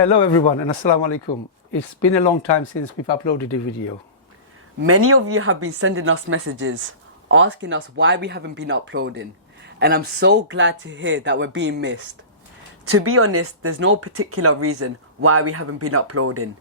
Hello everyone and Assalamu alaikum. It's been a long time since we've uploaded a video. Many of you have been sending us messages asking us why we haven't been uploading, and I'm so glad to hear that we're being missed. To be honest, there's no particular reason why we haven't been uploading.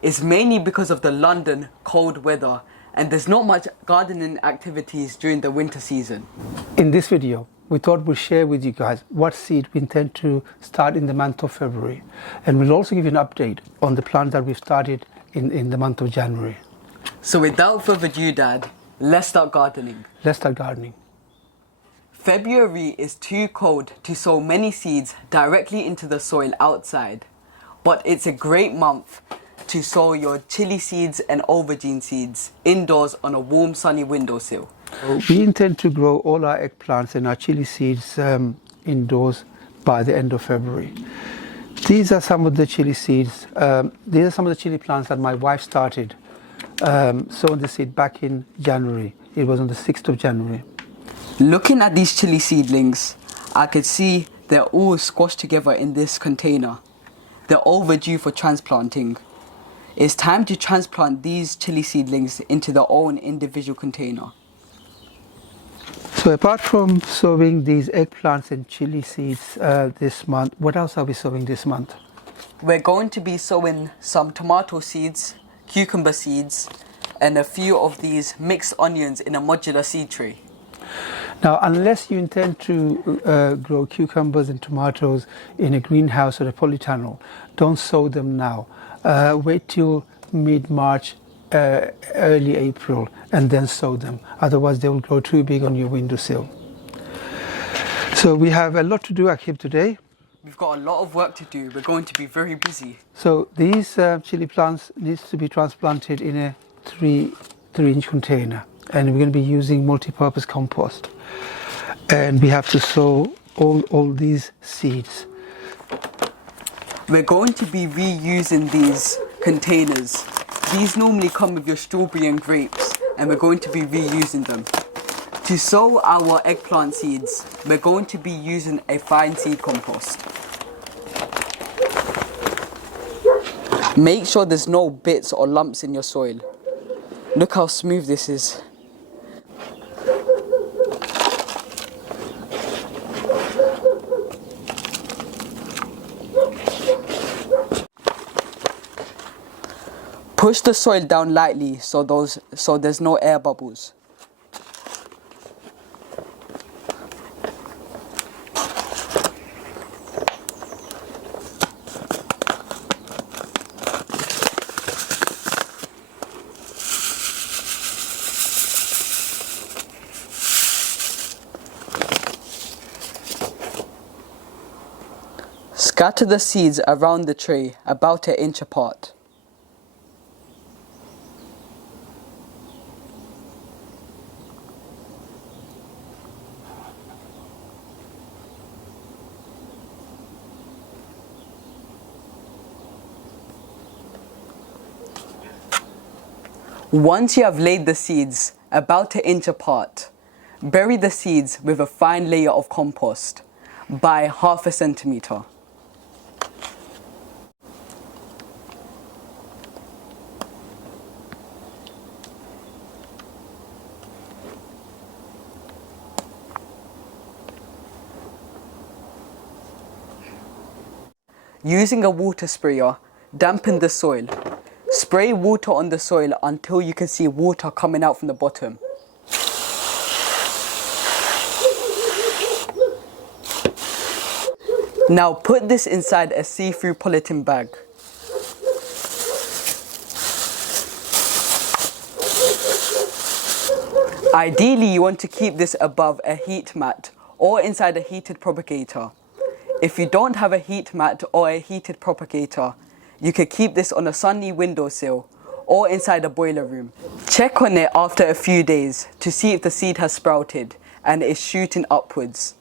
It's mainly because of the London cold weather and there's not much gardening activities during the winter season. In this video, we thought we'd share with you guys what seed we intend to start in the month of February, and we'll also give you an update on the plants that we've started in the month of January. So without further ado, Dad, let's start gardening. Let's start gardening. February is too cold to sow many seeds directly into the soil outside, but it's a great month to sow your chili seeds and aubergine seeds indoors on a warm sunny windowsill. We intend to grow all our eggplants and our chili seeds indoors by the end of February. These are some of the chili seeds. These are some of the chili plants that my wife started sowing the seed back in January. It was on the 6th of January. Looking at these chili seedlings, I could see they're all squashed together in this container. They're overdue for transplanting. It's time to transplant these chili seedlings into their own individual container. So apart from sowing these eggplants and chili seeds this month, what else are we sowing this month? We're going to be sowing some tomato seeds, cucumber seeds, and a few of these mixed onions in a modular seed tray. Now, unless you intend to grow cucumbers and tomatoes in a greenhouse or a polytunnel, don't sow them now. Wait till mid-March, early April, and then sow them. Otherwise, they will grow too big on your windowsill. So we have a lot to do, Akib, today. We've got a lot of work to do. We're going to be very busy. So these chili plants needs to be transplanted in a 3-inch container, and we're going to be using multi-purpose compost. And we have to sow all these seeds. We're going to be reusing these containers. These normally come with your strawberry and grapes, and we're going to be reusing them. To sow our eggplant seeds, we're going to be using a fine seed compost. Make sure there's no bits or lumps in your soil. Look how smooth this is. Push the soil down lightly so there's no air bubbles. Scatter the seeds around the tray about 1 inch apart. Once you have laid the seeds about 1 inch apart, bury the seeds with a fine layer of compost by 1/2 centimeter. Using a water sprayer, dampen the soil. Spray water on the soil until you can see water coming out from the bottom. Now put this inside a see-through polythene bag. Ideally, you want to keep this above a heat mat or inside a heated propagator. If you don't have a heat mat or a heated propagator, you could keep this on a sunny windowsill or inside a boiler room. Check on it after a few days to see if the seed has sprouted and is shooting upwards.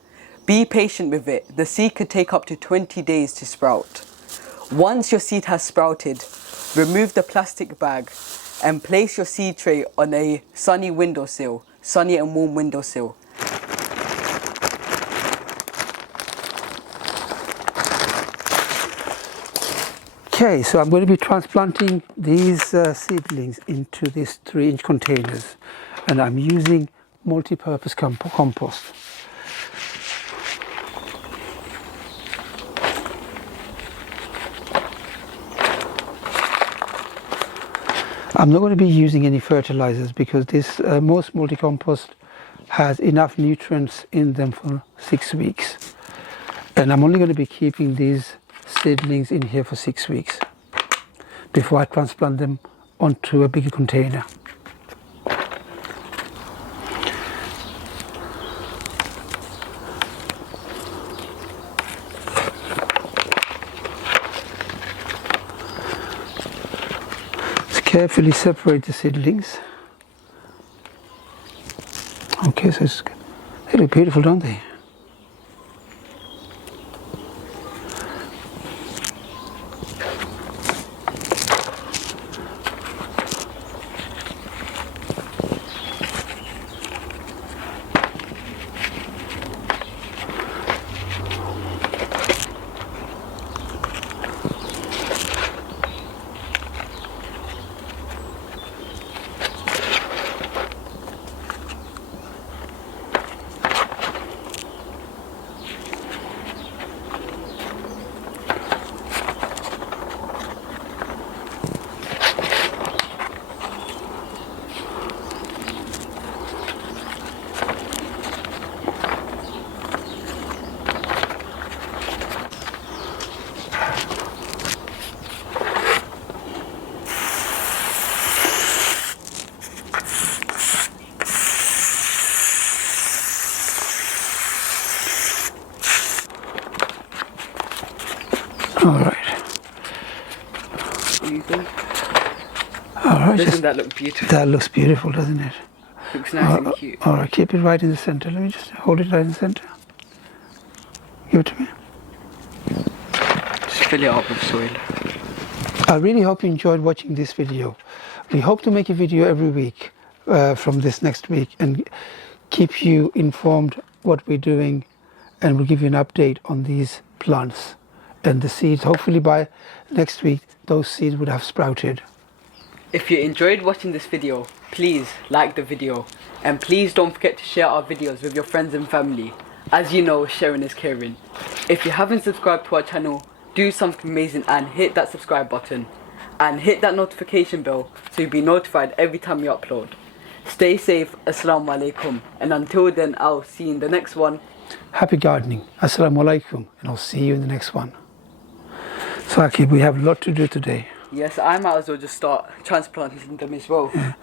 Be patient with it. The seed could take up to 20 days to sprout. Once your seed has sprouted, remove the plastic bag and place your seed tray on a sunny windowsill, sunny and warm windowsill. Okay, so I'm going to be transplanting these seedlings into these 3-inch containers, and I'm using multi-purpose compost. I'm not going to be using any fertilizers because this most multi-compost has enough nutrients in them for 6 weeks, and I'm only going to be keeping these seedlings in here for 6 weeks before I transplant them onto a bigger container. Let's carefully separate the seedlings. Okay, so they look beautiful, don't they? All right. What do you think? All right. Doesn't that look beautiful? That looks beautiful, doesn't it? Looks nice and cute. All right, keep it right in the center. Let me just hold it right in the center. Give it to me. Just fill it up with soil. I really hope you enjoyed watching this video. We hope to make a video every week from this next week and keep you informed what we're doing, and we'll give you an update on these plants and the seeds. Hopefully by next week those seeds would have sprouted. If you enjoyed watching this video, please like the video, and please don't forget to share our videos with your friends and family. As you know, sharing is caring. If you haven't subscribed to our channel, do something amazing and hit that subscribe button and hit that notification bell so you'll be notified every time we upload. Stay safe, assalamu alaikum, and until then I'll see you in the next one. Happy gardening, assalamu alaikum, and I'll see you in the next one. So Akib, we have a lot to do today. Yes, I might as well just start transplanting them as well. Yeah.